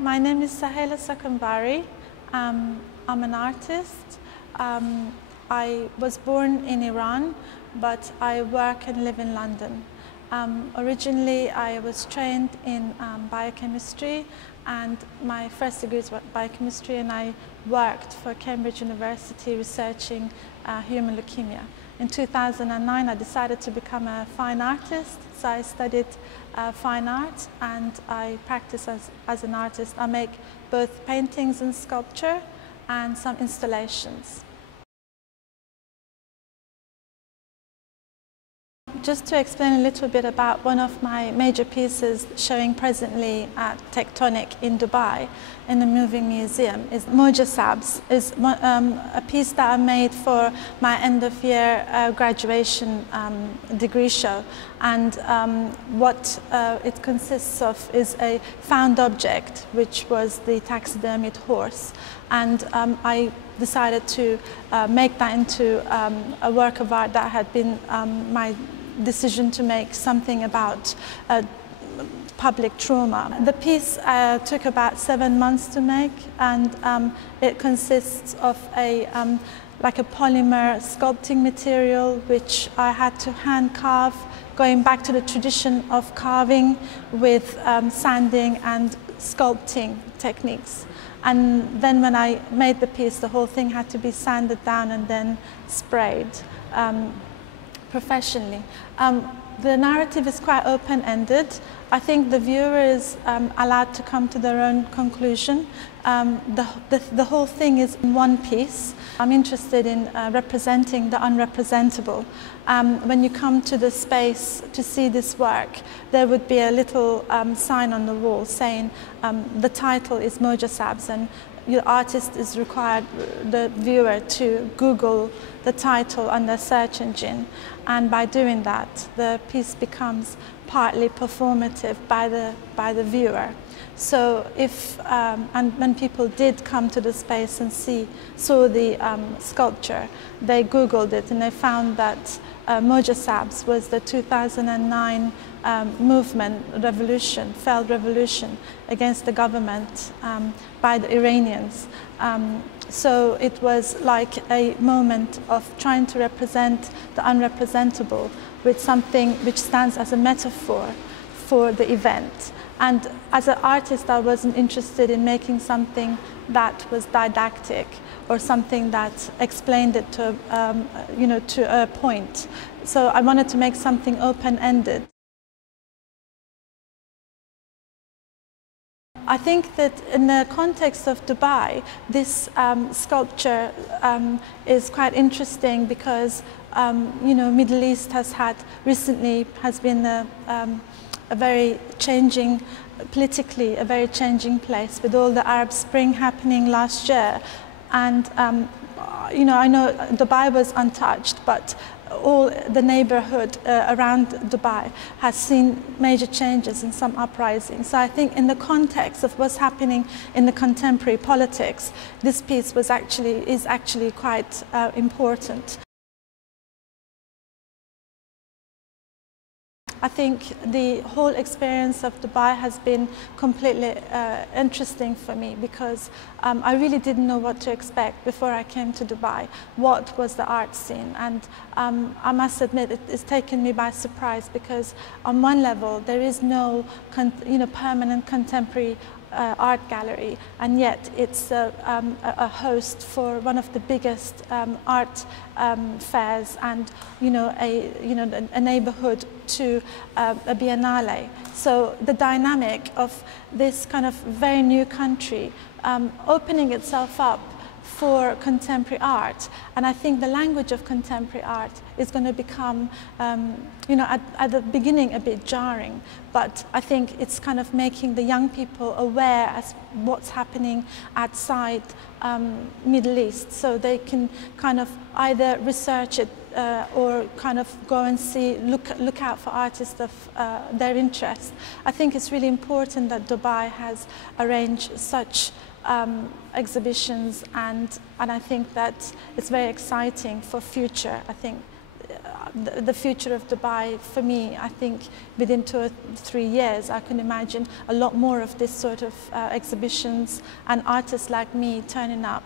My name is Soheila Sokhanvari. I'm an artist. I was born in Iran, but I work and live in London. Originally, I was trained in biochemistry, and my first degree is biochemistry, and I worked for Cambridge University researching human leukemia. In 2009, I decided to become a fine artist, so I studied fine art, and I practice as an artist. I make both paintings and sculpture and some installations. Just to explain a little bit about one of my major pieces showing presently at Tectonic in Dubai in the Moving Museum is Mojasabs. Is a piece that I made for my end-of-year graduation degree show, and what it consists of is a found object, which was the taxidermied horse, and I decided to make that into a work of art that had been my decision to make something about public trauma. The piece took about 7 months to make, and it consists of like a polymer sculpting material which I had to hand carve, going back to the tradition of carving with sanding and sculpting techniques. And then when I made the piece, the whole thing had to be sanded down and then sprayed professionally. The narrative is quite open-ended. I think the viewer is allowed to come to their own conclusion. The whole thing is in one piece. I'm interested in representing the unrepresentable. When you come to the space to see this work, there would be a little sign on the wall saying the title is Mojasabs, and the artist is required, the viewer, to Google the title on the search engine, and by doing that, the piece becomes partly performative by the viewer. So if and when people did come to the space and saw the sculpture, they Googled it and they found that Mojasabs was the 2009 failed revolution against the government by the Iranians. So it was like a moment of trying to represent the unrepresentable with something which stands as a metaphor for the event. And as an artist, I wasn't interested in making something that was didactic or something that explained it to, to a point. So I wanted to make something open-ended. I think that in the context of Dubai, this sculpture is quite interesting because, Middle East has been a very changing, politically, a very changing place with all the Arab Spring happening last year. And, I know Dubai was untouched, but all the neighborhood around Dubai has seen major changes and some uprisings. So I think in the context of what's happening in the contemporary politics, this piece is actually quite important. I think the whole experience of Dubai has been completely interesting for me because I really didn't know what to expect before I came to Dubai. What was the art scene? And I must admit it's taken me by surprise because on one level there is no permanent contemporary art gallery, and yet it's a host for one of the biggest art fairs and a neighborhood to a biennale. So the dynamic of this kind of very new country opening itself up for contemporary art, and I think the language of contemporary art is going to become, at the beginning a bit jarring, but I think it's kind of making the young people aware as what's happening outside Middle East, so they can kind of either research it or kind of go and look out for artists of their interest. I think it's really important that Dubai has arranged such exhibitions, and I think that it's very exciting for future. I think the future of Dubai, for me, I think within 2 or 3 years, I can imagine a lot more of this sort of exhibitions and artists like me turning up